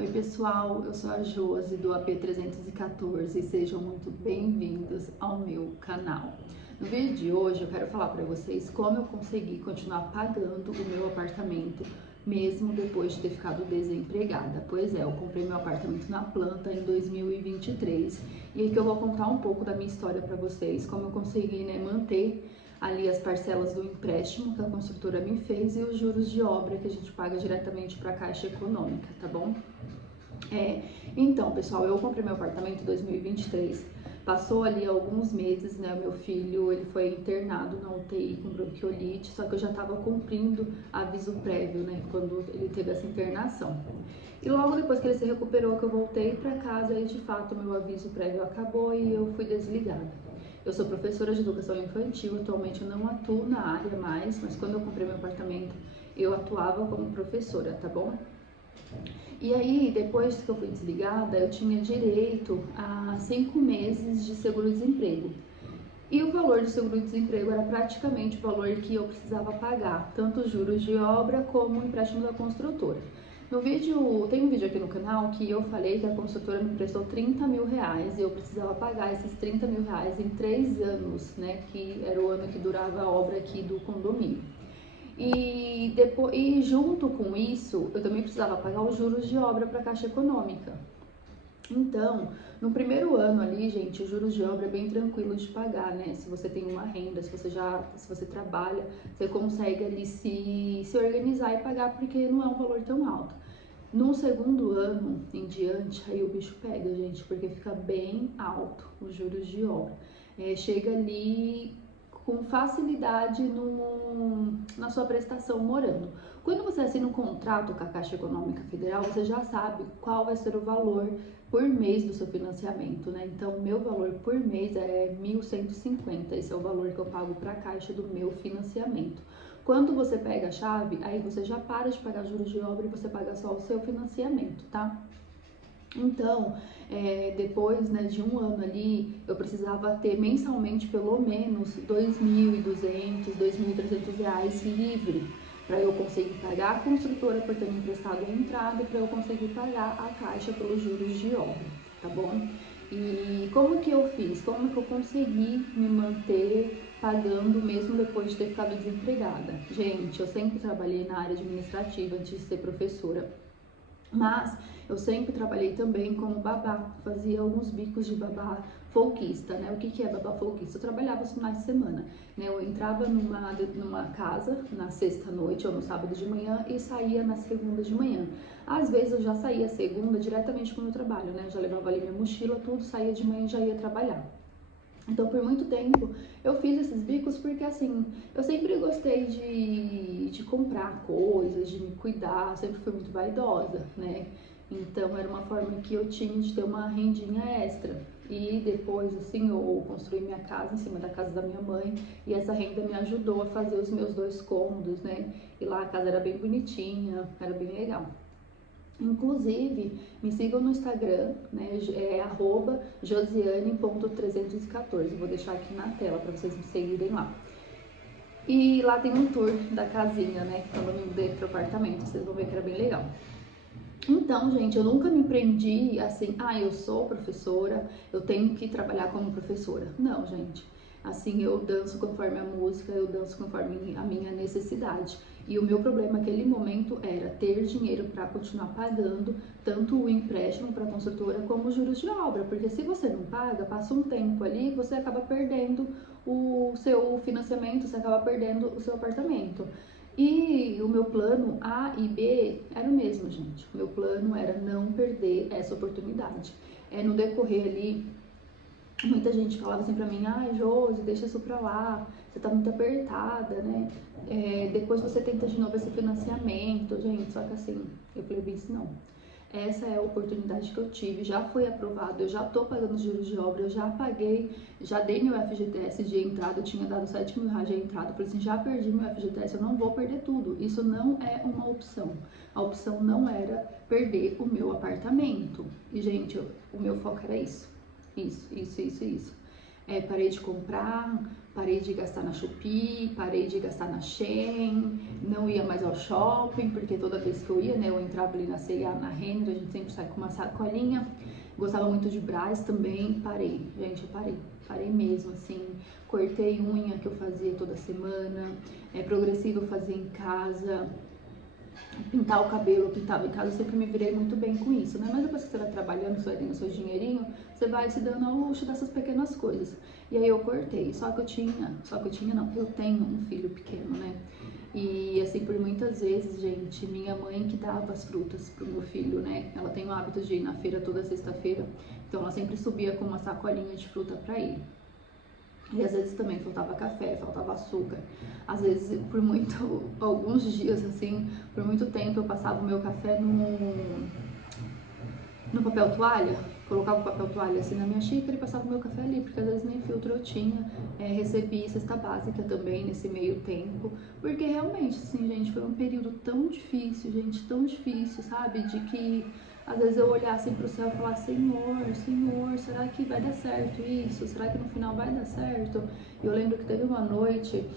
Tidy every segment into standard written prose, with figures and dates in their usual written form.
Oi pessoal, eu sou a Josi do AP314 e sejam muito bem-vindos ao meu canal. No vídeo de hoje eu quero falar para vocês como eu consegui continuar pagando o meu apartamento mesmo depois de ter ficado desempregada. Pois é, eu comprei meu apartamento na planta em 2023 e aí que eu vou contar um pouco da minha história para vocês, como eu consegui, manter ali as parcelas do empréstimo que a construtora me fez e os juros de obra que a gente paga diretamente para a Caixa Econômica, tá bom? Então, pessoal, eu comprei meu apartamento em 2023, passou ali alguns meses, né, meu filho, ele foi internado na UTI com bronquiolite, só que eu já estava cumprindo aviso prévio, né, quando ele teve essa internação. E logo depois que ele se recuperou, que eu voltei para casa, aí de fato meu aviso prévio acabou e eu fui desligada. Eu sou professora de educação infantil, atualmente eu não atuo na área mais, mas quando eu comprei meu apartamento, eu atuava como professora, tá bom? E aí, depois que eu fui desligada, eu tinha direito a 5 meses de seguro-desemprego. E o valor do seguro-desemprego era praticamente o valor que eu precisava pagar, tanto os juros de obra como o empréstimo da construtora. No vídeo, tem um vídeo aqui no canal que eu falei que a construtora me prestou 30 mil reais e eu precisava pagar esses 30 mil reais em 3 anos, né, que era o ano que durava a obra aqui do condomínio. E junto com isso, eu também precisava pagar os juros de obra para a Caixa Econômica. Então, no primeiro ano ali, gente, os juros de obra é bem tranquilo de pagar, né? Se você tem uma renda, se você trabalha, você consegue ali se organizar e pagar porque não é um valor tão alto. No segundo ano em diante, aí o bicho pega, gente, porque fica bem alto os juros de obra. Chega ali com facilidade na sua prestação morando. Quando você assina um contrato com a Caixa Econômica Federal, você já sabe qual vai ser o valor por mês do seu financiamento, né? Então, o meu valor por mês é 1.150, esse é o valor que eu pago para a Caixa do meu financiamento. Quando você pega a chave, aí você já para de pagar juros de obra e você paga só o seu financiamento, tá? Então, depois, né, de um ano ali, eu precisava ter mensalmente pelo menos R$ 2.200, R$ 2.300 livre para eu conseguir pagar a construtora por ter me emprestado a entrada e para eu conseguir pagar a Caixa pelos juros de obra, tá bom? E como que eu fiz? Como que eu consegui me manter pagando mesmo depois de ter ficado desempregada? Gente, eu sempre trabalhei na área administrativa antes de ser professora. Mas eu sempre trabalhei também como babá, fazia alguns bicos de babá folguista, né? O que é babá folguista? Eu trabalhava os finais de semana, né? Eu entrava numa casa na sexta-noite ou no sábado de manhã e saía na segunda de manhã. Às vezes eu já saía segunda diretamente para o meu trabalho, né? Eu já levava ali minha mochila, tudo, saía de manhã e já ia trabalhar. Então, por muito tempo, eu fiz esses bicos porque, assim, eu sempre gostei de comprar coisas, de me cuidar, sempre fui muito vaidosa, né? Então, era uma forma que eu tinha de ter uma rendinha extra. E depois, assim, eu construí minha casa em cima da casa da minha mãe e essa renda me ajudou a fazer os meus 2 cômodos, né? E lá a casa era bem bonitinha, era bem legal. Inclusive, me sigam no Instagram, né, @josiane.314. Vou deixar aqui na tela para vocês me seguirem lá. E lá tem um tour da casinha, né, quando eu me mudei pro apartamento, vocês vão ver que era bem legal. Então, gente, eu nunca me prendi assim, eu sou professora, eu tenho que trabalhar como professora. Não, gente. Assim, eu danço conforme a música, eu danço conforme a minha necessidade. E o meu problema naquele momento era ter dinheiro para continuar pagando tanto o empréstimo para a construtora como os juros de obra. Porque se você não paga, passa um tempo ali, você acaba perdendo o seu financiamento, você acaba perdendo o seu apartamento. E o meu plano A e B era o mesmo, gente. O meu plano era não perder essa oportunidade. No decorrer ali, muita gente falava assim pra mim, Josi, deixa isso pra lá, você tá muito apertada, né? Depois você tenta de novo esse financiamento, gente, só que assim, eu falei bem assim, não. Essa é a oportunidade que eu tive, já foi aprovado, eu já tô pagando os juros de obra, eu já paguei, já dei meu FGTS de entrada, eu tinha dado 7 mil reais de entrada, eu falei assim, já perdi meu FGTS, eu não vou perder tudo, isso não é uma opção. A opção não era perder o meu apartamento. E, gente, o meu foco era isso. Parei de comprar Parei de gastar na Shopee, parei de gastar na Shein, não ia mais ao shopping, porque toda vez que eu ia, né, eu entrava ali na C&A, na Renner, a gente sempre sai com uma sacolinha. Gostava muito de Brás também, parei, gente, eu parei mesmo, assim. Cortei unha que eu fazia toda semana, progressivo eu fazia em casa, pintar o cabelo, eu pintava em casa, eu sempre me virei muito bem com isso, né? Mas depois que você vai trabalhando, você vai tendo seu dinheirinho, você vai se dando ao luxo dessas pequenas coisas. E aí eu cortei, só que eu tinha não, eu tenho um filho pequeno, né? E assim, por muitas vezes, gente, minha mãe que dava as frutas pro meu filho, né? Ela tem o hábito de ir na feira toda sexta-feira, então ela sempre subia com uma sacolinha de fruta pra ele. E às vezes também faltava café, faltava açúcar. Às vezes, alguns dias assim, por muito tempo eu passava o meu café no papel toalha, colocava o papel toalha assim na minha xícara e passava o meu café ali, porque às vezes nem filtro eu tinha, recebi cesta básica também nesse meio tempo, porque realmente, assim, gente, foi um período tão difícil, gente, tão difícil, sabe, de que às vezes eu olhasse assim pro céu e falar, Senhor, Senhor, será que vai dar certo isso? Será que no final vai dar certo? E eu lembro que teve uma noite,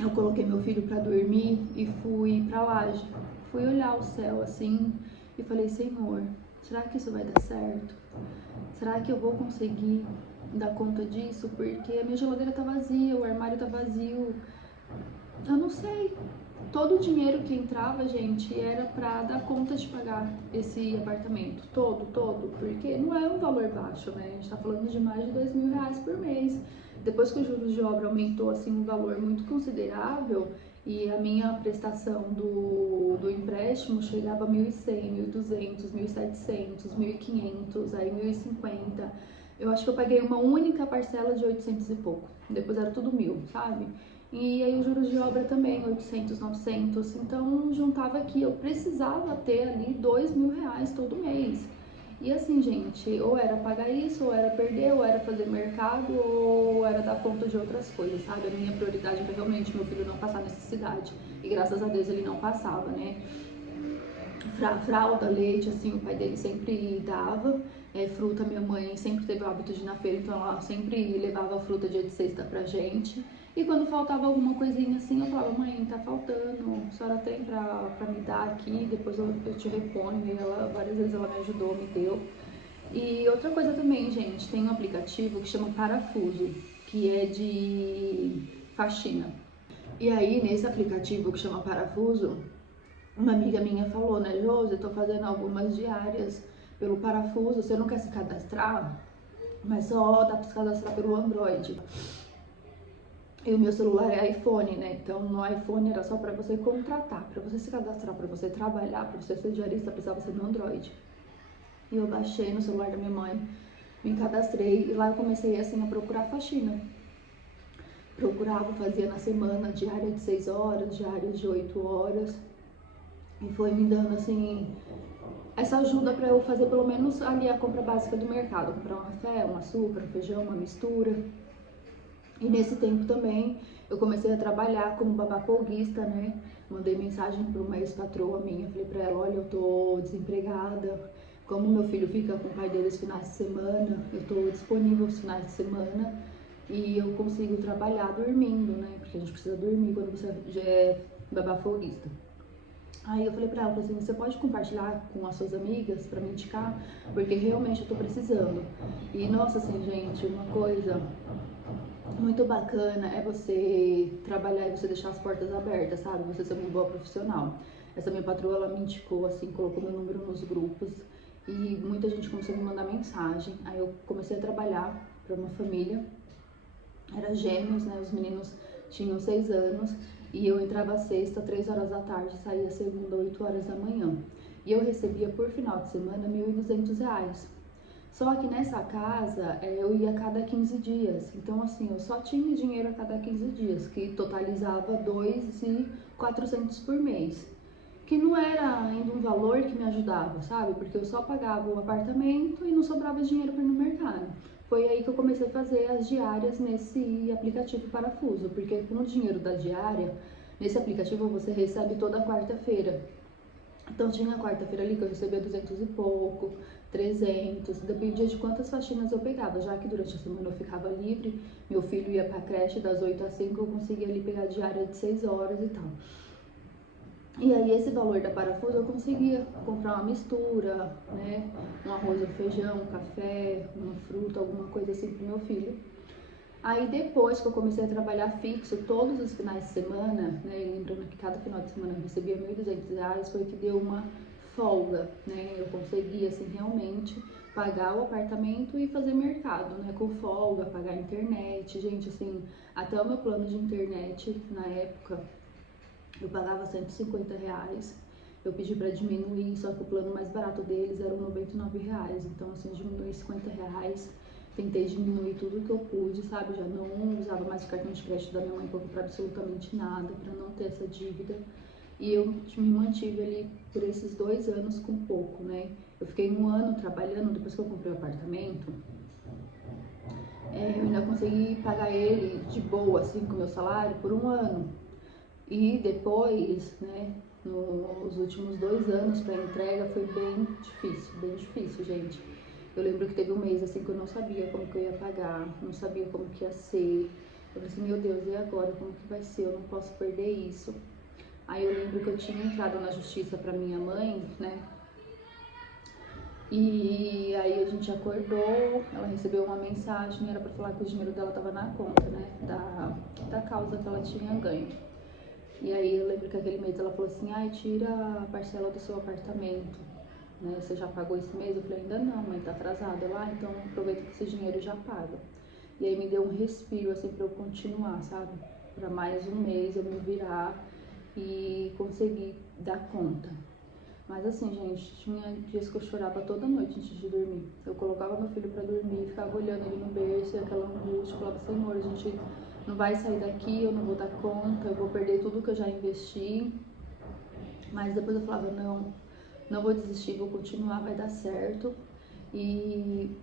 eu coloquei meu filho para dormir e fui pra laje, fui olhar o céu assim e falei, Senhor, será que isso vai dar certo? Será que eu vou conseguir dar conta disso? Porque a minha geladeira tá vazia, o armário tá vazio, eu não sei. Todo o dinheiro que entrava, gente, era pra dar conta de pagar esse apartamento, todo, porque não é um valor baixo, né? A gente tá falando de mais de R$ 2.000 por mês. Depois que os juros de obra aumentou, assim, um valor muito considerável, e a minha prestação do empréstimo chegava a 1.100, 1.200, 1.700, 1.500, aí 1.050. Eu acho que eu paguei uma única parcela de 800 e pouco, depois era tudo 1.000, sabe? E aí os juros de obra também, 800, 900. Então juntava aqui, eu precisava ter ali R$ 2.000 todo mês. E assim, gente, ou era pagar isso, ou era perder, ou era fazer mercado, ou era dar conta de outras coisas, sabe? A minha prioridade era realmente meu filho não passar necessidade. E graças a Deus ele não passava, né? Fralda, leite, assim, o pai dele sempre dava. Fruta, minha mãe sempre teve o hábito de ir na feira, então ela sempre levava fruta dia de sexta pra gente. E quando faltava alguma coisinha assim, eu falava, mãe, tá faltando, a senhora tem pra me dar aqui, depois eu te reponho. E ela, várias vezes ela me ajudou, me deu. E outra coisa também, gente, tem um aplicativo que chama Parafuso, que é de faxina. E aí, nesse aplicativo que chama Parafuso, uma amiga minha falou, né, Josi, eu tô fazendo algumas diárias pelo Parafuso, você não quer se cadastrar? Mas só dá pra se cadastrar pelo Android. E o meu celular é iPhone, né? Então no iPhone era só pra você contratar, pra você se cadastrar, pra você trabalhar, pra você ser diarista, precisava ser no Android. E eu baixei no celular da minha mãe, me cadastrei e lá eu comecei assim a procurar faxina. Procurava, fazia na semana, diária de 6 horas, diária de 8 horas. E foi me dando assim essa ajuda para eu fazer pelo menos ali a compra básica do mercado, comprar um café, um açúcar, um feijão, uma mistura. E nesse tempo também eu comecei a trabalhar como babá folguista, né? Mandei mensagem para uma ex-patroa minha, falei para ela, olha, eu tô desempregada, como meu filho fica com o pai dele os finais de semana, eu tô disponível os finais de semana e eu consigo trabalhar dormindo, né? Porque a gente precisa dormir quando você já é babá folguista. Aí eu falei pra ela, assim, você pode compartilhar com as suas amigas pra me indicar? Porque realmente eu tô precisando. E nossa, assim, gente, uma coisa muito bacana é você trabalhar e você deixar as portas abertas, sabe? Você ser uma boa profissional. Essa minha patroa, ela me indicou, assim, colocou meu número nos grupos e muita gente começou a me mandar mensagem. Aí eu comecei a trabalhar pra uma família, era gêmeos, né? Os meninos tinham 6 anos e eu entrava sexta, 3 horas da tarde, saía segunda, 8 horas da manhã. E eu recebia por final de semana R$ 1.200. Só que nessa casa eu ia a cada 15 dias. Então, assim, eu só tinha dinheiro a cada 15 dias, que totalizava 2.400 por mês. Que não era ainda um valor que me ajudava, sabe? Porque eu só pagava o apartamento e não sobrava dinheiro para ir no mercado. Foi aí que eu comecei a fazer as diárias nesse aplicativo Parafuso, porque com o dinheiro da diária, nesse aplicativo você recebe toda quarta-feira. Então tinha quarta-feira ali que eu recebia 200 e pouco, 300, dependia de quantas faxinas eu pegava, já que durante a semana eu ficava livre, meu filho ia pra creche das 8 às 5, eu conseguia ali pegar diária de 6 horas e tal. E aí esse valor da parafuso eu conseguia comprar uma mistura, né, um arroz, um feijão, um café, uma fruta, alguma coisa assim pro meu filho. Aí depois que eu comecei a trabalhar fixo todos os finais de semana, né, e lembrando que cada final de semana eu recebia R$ 1.200, foi que deu uma folga, né, eu consegui assim realmente pagar o apartamento e fazer mercado, né, com folga, pagar a internet, gente, assim, até o meu plano de internet na época eu pagava R$ 150. Eu pedi para diminuir, só que o plano mais barato deles era R$ 99. Então, assim, eu diminui R$ 50. Tentei diminuir tudo que eu pude, sabe? Já não usava mais o cartão de crédito da minha mãe para comprar absolutamente nada, para não ter essa dívida. E eu me mantive ali por esses 2 anos com pouco, né? Eu fiquei 1 ano trabalhando, depois que eu comprei o apartamento, eu ainda consegui pagar ele de boa, assim, com o meu salário, por 1 ano. E depois, né, nos últimos 2 anos para entrega foi bem difícil, gente. Eu lembro que teve um mês assim que eu não sabia como que eu ia pagar, não sabia como que ia ser. Eu falei assim, meu Deus, e agora? Como que vai ser? Eu não posso perder isso. Aí eu lembro que eu tinha entrado na justiça para minha mãe, né? E aí a gente acordou, ela recebeu uma mensagem, era para falar que o dinheiro dela estava na conta, né? Da causa que ela tinha ganho. E aí eu lembro que aquele mês ela falou assim, ai, tira a parcela do seu apartamento, né? Você já pagou esse mês? Eu falei, ainda não, mãe, tá atrasada. Ela, então aproveita que esse dinheiro já paga. E aí me deu um respiro, assim, pra eu continuar, sabe? Pra mais um mês eu me virar e conseguir dar conta. Mas assim, gente, tinha dias que eu chorava toda noite antes de dormir. Eu colocava meu filho pra dormir, ficava olhando ele no berço, e aquela angústia, eu falava, Senhor, a gente não vai sair daqui, eu não vou dar conta, eu vou perder tudo que eu já investi. Mas depois eu falava, não vou desistir, vou continuar, vai dar certo. E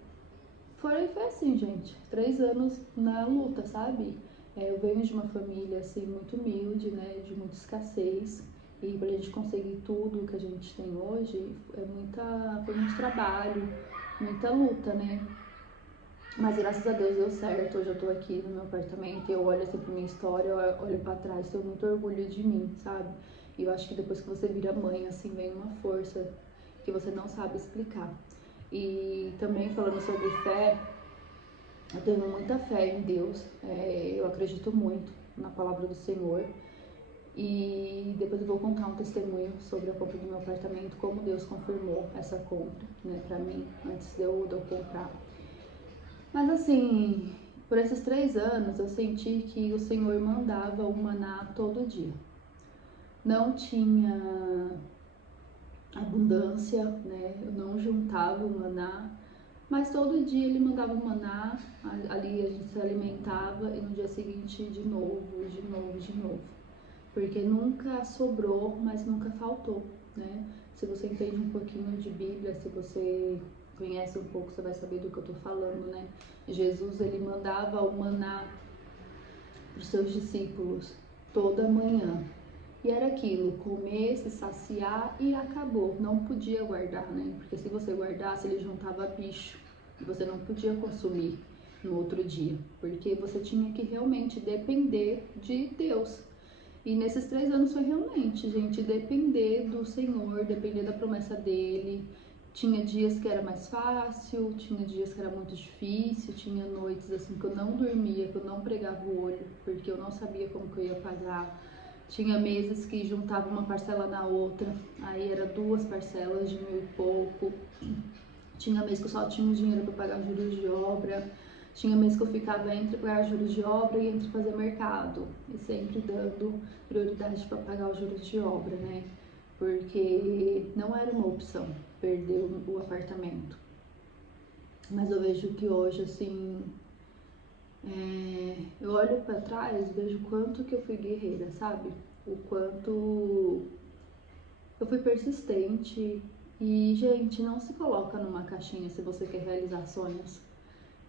foi assim, gente, 3 anos na luta, sabe? Eu venho de uma família, assim, muito humilde, né, de muita escassez. E pra gente conseguir tudo que a gente tem hoje, foi muito trabalho, muita luta, né? Mas graças a Deus deu certo, hoje eu tô aqui no meu apartamento e eu olho assim pra minha história, eu olho pra trás, tenho muito orgulho de mim, sabe? E eu acho que depois que você vira mãe, assim, vem uma força que você não sabe explicar. E também falando sobre fé, eu tenho muita fé em Deus, eu acredito muito na palavra do Senhor. E depois eu vou contar um testemunho sobre a compra do meu apartamento, como Deus confirmou essa compra, né, pra mim, antes de eu comprar. Mas assim, por esses 3 anos eu senti que o Senhor mandava o maná todo dia. Não tinha abundância, né? Eu não juntava o maná, mas todo dia ele mandava o maná, ali a gente se alimentava e no dia seguinte de novo, de novo, de novo. Porque nunca sobrou, mas nunca faltou, né? Se você entende um pouquinho de Bíblia, se você conhece um pouco, você vai saber do que eu tô falando, né? Jesus, ele mandava o maná para os seus discípulos toda manhã. E era aquilo, comer, se saciar e acabou. Não podia guardar, né? Porque se você guardasse, ele juntava bicho e você não podia consumir no outro dia, porque você tinha que realmente depender de Deus. E nesses 3 anos foi realmente, gente, depender do Senhor, depender da promessa dele. Tinha dias que era mais fácil, tinha dias que era muito difícil, tinha noites assim que eu não dormia, que eu não pregava o olho, porque eu não sabia como que eu ia pagar. Tinha meses que juntava uma parcela na outra, aí era 2 parcelas de 1.000 e pouco. Tinha mês que eu só tinha dinheiro para pagar juros de obra. Tinha mês que eu ficava entre pagar juros de obra e entre fazer mercado. E sempre dando prioridade para pagar os juros de obra, né? Porque não era uma opção perder o apartamento. Mas eu vejo que hoje, assim, eu olho para trás, vejo o quanto que eu fui guerreira, sabe? O quanto eu fui persistente. E, gente, não se coloca numa caixinha se você quer realizar sonhos.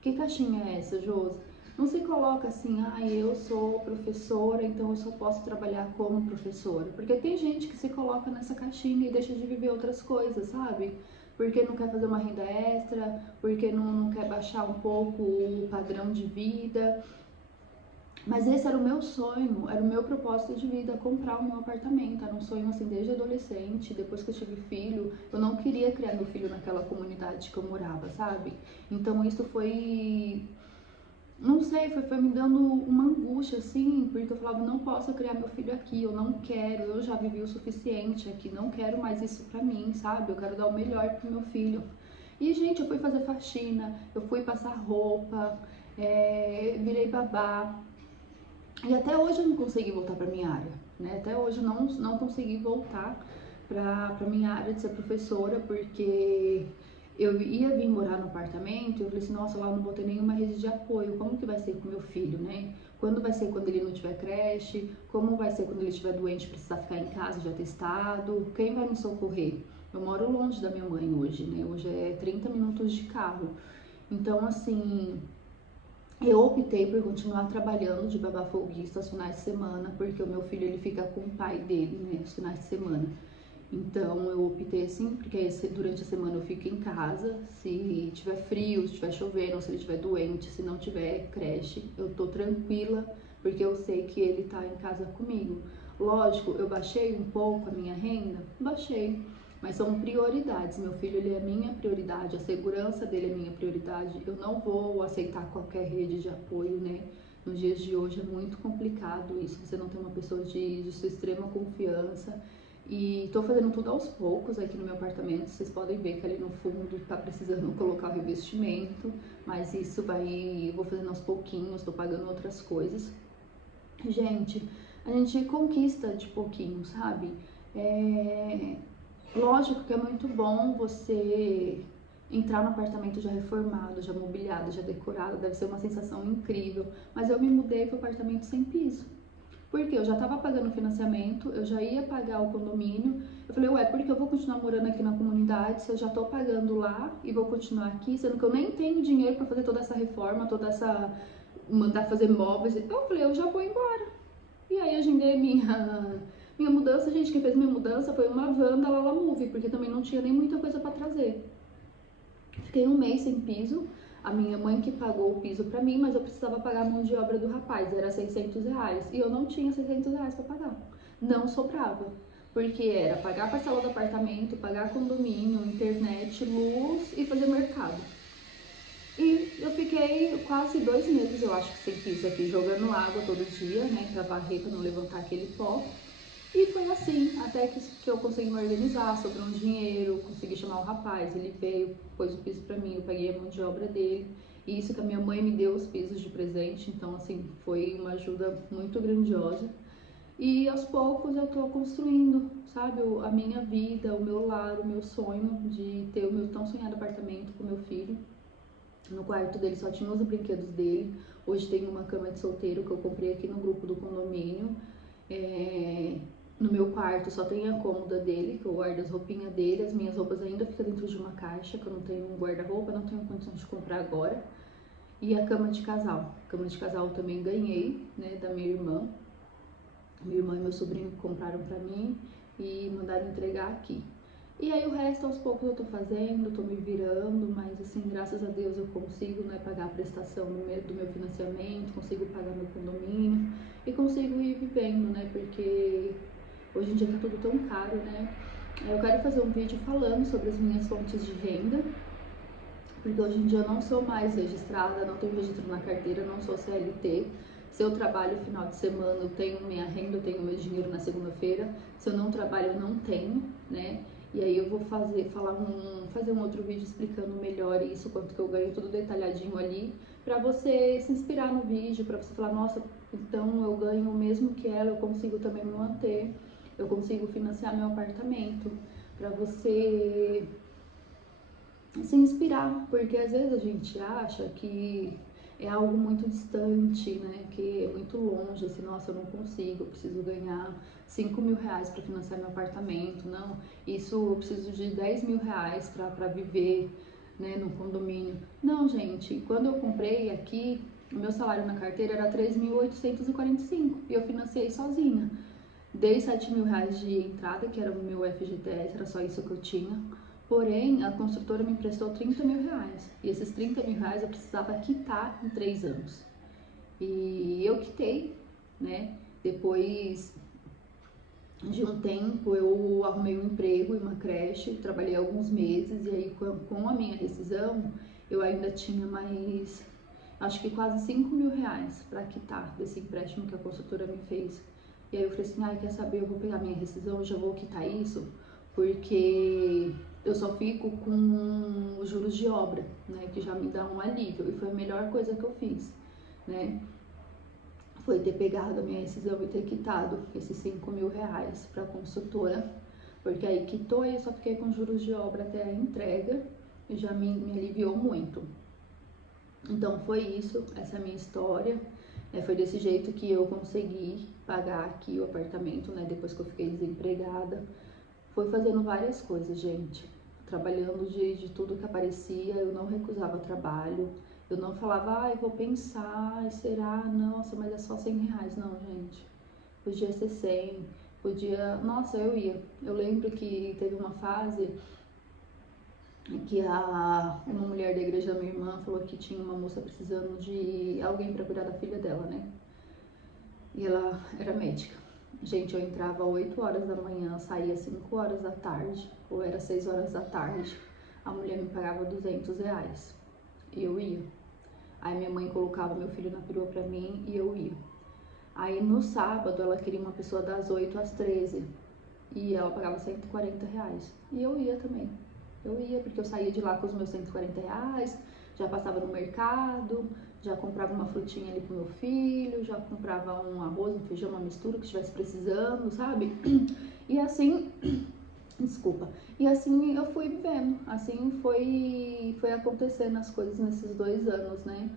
Que caixinha é essa, Josi? Não se coloca assim, eu sou professora, então eu só posso trabalhar como professora. Porque tem gente que se coloca nessa caixinha e deixa de viver outras coisas, sabe? Porque não quer fazer uma renda extra, porque não quer baixar um pouco o padrão de vida. Mas esse era o meu sonho, era o meu propósito de vida, comprar o meu apartamento. Era um sonho assim desde adolescente, depois que eu tive filho, eu não queria criar meu filho naquela comunidade que eu morava, sabe? Então isso foi, não sei, foi me dando uma angústia assim, porque eu falava, não posso criar meu filho aqui, eu não quero, eu já vivi o suficiente aqui, não quero mais isso pra mim, sabe? Eu quero dar o melhor pro meu filho. E, gente, eu fui fazer faxina, eu fui passar roupa, virei babá. E até hoje eu não consegui voltar para minha área, né? Até hoje eu não consegui voltar para minha área de ser professora, porque eu ia vir morar no apartamento e eu falei assim, nossa, lá eu não vou ter nenhuma rede de apoio, como que vai ser com meu filho, né? Quando vai ser quando ele não tiver creche? Como vai ser quando ele estiver doente e precisar ficar em casa de atestado? Quem vai me socorrer? Eu moro longe da minha mãe hoje, né? Hoje é 30 minutos de carro. Então, assim, eu optei por continuar trabalhando de babá folguista aos finais de semana, porque o meu filho ele fica com o pai dele, né, aos finais de semana. Então eu optei assim, porque durante a semana eu fico em casa, se tiver frio, se tiver chovendo, se ele estiver doente, se não tiver creche, eu tô tranquila, porque eu sei que ele tá em casa comigo. Lógico, eu baixei um pouco a minha renda, baixei, mas são prioridades. Meu filho ele é a minha prioridade, a segurança dele é minha prioridade. Eu não vou aceitar qualquer rede de apoio, né? Nos dias de hoje é muito complicado isso, você não tem uma pessoa de sua extrema confiança. E tô fazendo tudo aos poucos aqui no meu apartamento. Vocês podem ver que ali no fundo tá precisando colocar o revestimento, mas isso eu vou fazendo aos pouquinhos, tô pagando outras coisas. Gente, a gente conquista de pouquinho, sabe? Lógico que é muito bom você entrar no apartamento já reformado, já mobiliado, já decorado, deve ser uma sensação incrível. Mas eu me mudei para o apartamento sem piso. Porque eu já estava pagando financiamento, eu já ia pagar o condomínio. Eu falei, ué, por que eu vou continuar morando aqui na comunidade se eu já estou pagando lá e vou continuar aqui, sendo que eu nem tenho dinheiro para fazer toda essa reforma, mandar fazer móveis. Eu falei, eu já vou embora. E aí agendei minha mudança. Gente, quem fez minha mudança foi uma van da Lala Move, porque também não tinha nem muita coisa para trazer. Fiquei um mês sem piso, a minha mãe que pagou o piso pra mim, mas eu precisava pagar a mão de obra do rapaz, era R$ 600, e eu não tinha R$ 600 pra pagar, não sobrava, porque era pagar a parcela do apartamento, pagar condomínio, internet, luz e fazer mercado. E eu fiquei quase 2 meses, eu acho que sem piso aqui, jogando água todo dia, né, pra varrer, pra não levantar aquele pó. E foi assim, até que eu consegui me organizar, sobrou um dinheiro, consegui chamar o rapaz, ele veio, pôs o piso pra mim, eu paguei a mão de obra dele. E isso que a minha mãe me deu os pisos de presente, então assim, foi uma ajuda muito grandiosa. E aos poucos eu tô construindo, sabe, a minha vida, o meu lar, o meu sonho de ter o meu tão sonhado apartamento com meu filho. No quarto dele só tinha os brinquedos dele. Hoje tem uma cama de solteiro que eu comprei aqui no grupo do condomínio. No meu quarto só tem a cômoda dele, que eu guardo as roupinhas dele, as minhas roupas ainda ficam dentro de uma caixa, que eu não tenho um guarda-roupa, não tenho condição de comprar agora. E a cama de casal. A cama de casal eu também ganhei, né, da minha irmã. Minha irmã e meu sobrinho compraram pra mim e mandaram entregar aqui. E aí o resto aos poucos eu tô fazendo, tô me virando, mas assim, graças a Deus eu consigo, né, pagar a prestação do meu financiamento, consigo pagar meu condomínio e consigo ir vivendo, né, porque hoje em dia tá tudo tão caro, né. Eu quero fazer um vídeo falando sobre as minhas fontes de renda, porque hoje em dia eu não sou mais registrada, não tenho registro na carteira, não sou CLT. Se eu trabalho final de semana, eu tenho minha renda, eu tenho meu dinheiro na segunda-feira. Se eu não trabalho, eu não tenho, né? E aí eu vou fazer um outro vídeo explicando melhor isso, quanto que eu ganho, tudo detalhadinho ali, pra você se inspirar no vídeo, pra você falar, nossa, então eu ganho o mesmo que ela, eu consigo também me manter, eu consigo financiar meu apartamento, pra você se inspirar, porque às vezes a gente acha que é algo muito distante, né? Que é muito longe, assim, nossa, eu não consigo, eu preciso ganhar R$ 5.000 para financiar meu apartamento, não, isso eu preciso de R$ 10.000 para viver, né, no condomínio. Não, gente, quando eu comprei aqui, O meu salário na carteira era 3.845 e eu financiei sozinha. Dei 7 mil reais de entrada, que era o meu FGTS, era só isso que eu tinha. Porém, a construtora me emprestou 30 mil reais. E esses 30 mil reais eu precisava quitar em 3 anos. E eu quitei, né? Depois de um tempo eu arrumei um emprego em uma creche, trabalhei alguns meses e aí com a minha rescisão eu ainda tinha mais, acho que quase 5 mil reais para quitar desse empréstimo que a construtora me fez. E aí eu falei assim, quer saber, eu vou pegar minha rescisão, eu já vou quitar isso, porque eu só fico com os juros de obra, né, que já me dá um alívio, e foi a melhor coisa que eu fiz, né, foi ter pegado a minha rescisão e ter quitado esses 5 mil reais para a construtora, porque aí quitou e eu só fiquei com juros de obra até a entrega e já me aliviou muito. Então foi isso, essa é a minha história. Foi desse jeito que eu consegui pagar aqui o apartamento, né? Depois que eu fiquei desempregada. Foi fazendo várias coisas, gente. Trabalhando de tudo que aparecia, eu não recusava trabalho. Eu não falava, eu vou pensar, será? Nossa, mas é só 100 reais. Não, gente. Podia ser 100, podia... Nossa, eu ia. Eu lembro que teve uma fase que uma mulher da igreja da minha irmã falou que tinha uma moça precisando de alguém para cuidar da filha dela, né? E ela era médica. Gente, eu entrava às 8 horas da manhã, saía às 5 horas da tarde, ou era 6 horas da tarde. A mulher me pagava 200 reais. E eu ia. Aí minha mãe colocava meu filho na perua pra mim e eu ia. Aí no sábado ela queria uma pessoa das 8 às 13 e ela pagava 140 reais. E eu ia também. Eu ia porque eu saía de lá com os meus 140 reais, já passava no mercado, já comprava uma frutinha ali pro meu filho, já comprava um arroz, um feijão, uma mistura que estivesse precisando, sabe? E assim, desculpa, e assim eu fui vivendo, assim foi acontecendo as coisas nesses 2 anos, né?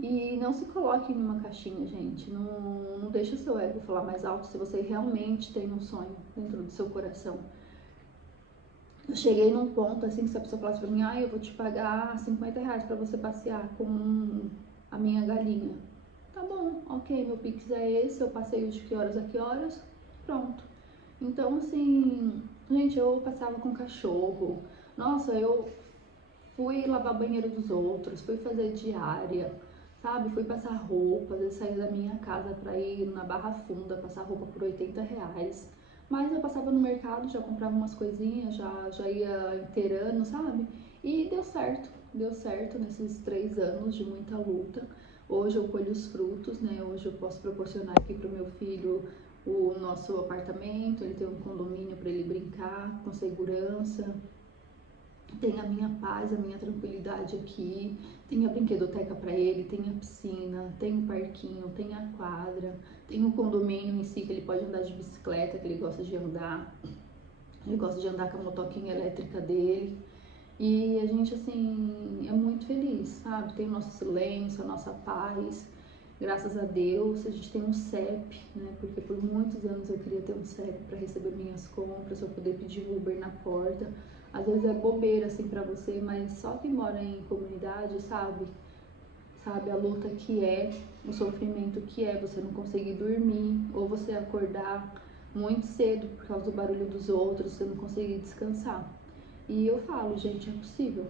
E não se coloque em uma caixinha, gente, não deixa o seu ego falar mais alto se você realmente tem um sonho dentro do seu coração. Eu cheguei num ponto assim que se a pessoa falasse pra mim, eu vou te pagar 50 reais pra você passear com a minha galinha. Tá bom, ok, meu Pix é esse, eu passeio de que horas a que horas, pronto. Então assim, gente, eu passava com cachorro, nossa, eu fui lavar banheiro dos outros, fui fazer diária, sabe? Fui passar roupa, às vezes saí da minha casa pra ir na Barra Funda, passar roupa por 80 reais. Mas eu passava no mercado, já comprava umas coisinhas, já ia inteirando, sabe? E deu certo nesses 3 anos de muita luta. Hoje eu colho os frutos, né? Hoje eu posso proporcionar aqui pro meu filho o nosso apartamento, ele tem um condomínio para ele brincar com segurança. Tem a minha paz, a minha tranquilidade aqui, tem a brinquedoteca para ele, tem a piscina, tem o parquinho, tem a quadra, tem o condomínio em si que ele pode andar de bicicleta, que ele gosta de andar. Ele gosta de andar com a motoquinha elétrica dele. E a gente, assim, é muito feliz, sabe? Tem o nosso silêncio, a nossa paz. Graças a Deus, a gente tem um CEP, né? Porque por muitos anos eu queria ter um CEP para receber minhas compras, para poder pedir Uber na porta. Às vezes é bobeira, assim, pra você, mas só quem mora em comunidade sabe a luta que é, o sofrimento que é você não conseguir dormir, ou você acordar muito cedo por causa do barulho dos outros, você não conseguir descansar. E eu falo, gente, é possível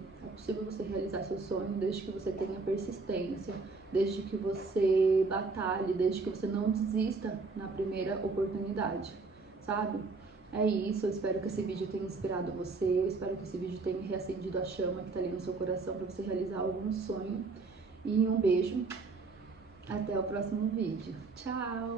você realizar seu sonho desde que você tenha persistência, desde que você batalhe, desde que você não desista na primeira oportunidade, sabe? É isso, eu espero que esse vídeo tenha inspirado você, eu espero que esse vídeo tenha reacendido a chama que tá ali no seu coração para você realizar algum sonho. E um beijo, até o próximo vídeo. Tchau!